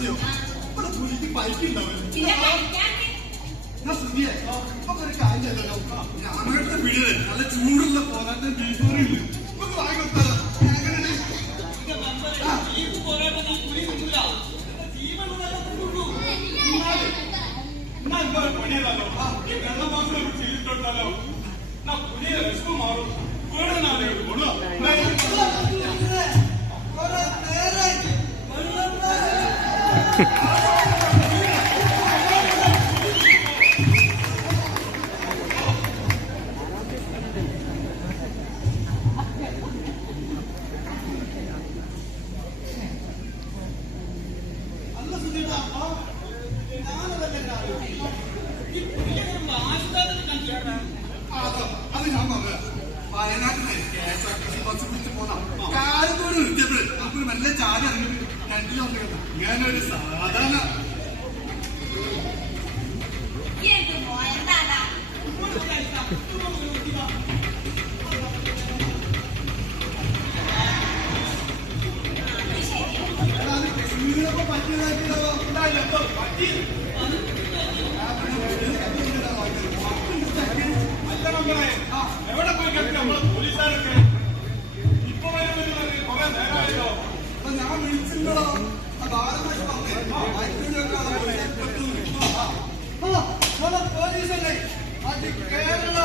സംശയം ഇവിടെ പുലിക്ക് പൈക്കുണ്ടാവും. ഞാൻ സുഖിയെ ഇപ്പൊ ഒരു കാര്യം ചെയ്തല്ലോ. ഞാനടുത്ത വീട് നല്ല ചൂടുള്ള പോരാട്ടം ബീഫോറില്ല നമുക്ക് വാങ്ങി കൊടുത്താലോ? പണിയല്ലോ ഈ വെള്ളമാസം ചെയ്തിട്ടുണ്ടല്ലോ. പുതിയ വിശപ്പ് മാറും. വീടനാലേ കൊള്ളു. അത് ഞാൻ പറഞ്ഞ വയനാട്ടിലെ KSRTC ബസ് പിടിച്ച് പോന്ന കാലത്തോട് നിർത്തിയപ്പോഴേ നമുക്കൊരു നല്ല ചാടി ഇറങ്ങിട്ട് രണ്ടിൽ വന്നു കേട്ടോ. ഞാനൊരു സാധാരണ എവിടെ പോയി കേട്ടോ നമ്മളെ പോലീസുകാരൊക്കെ ഇപ്പൊ കുറെ നേരമായല്ലോ. ഞാൻ വിളിച്ചിട്ടുണ്ടോ പോലീസല്ലേ കേരള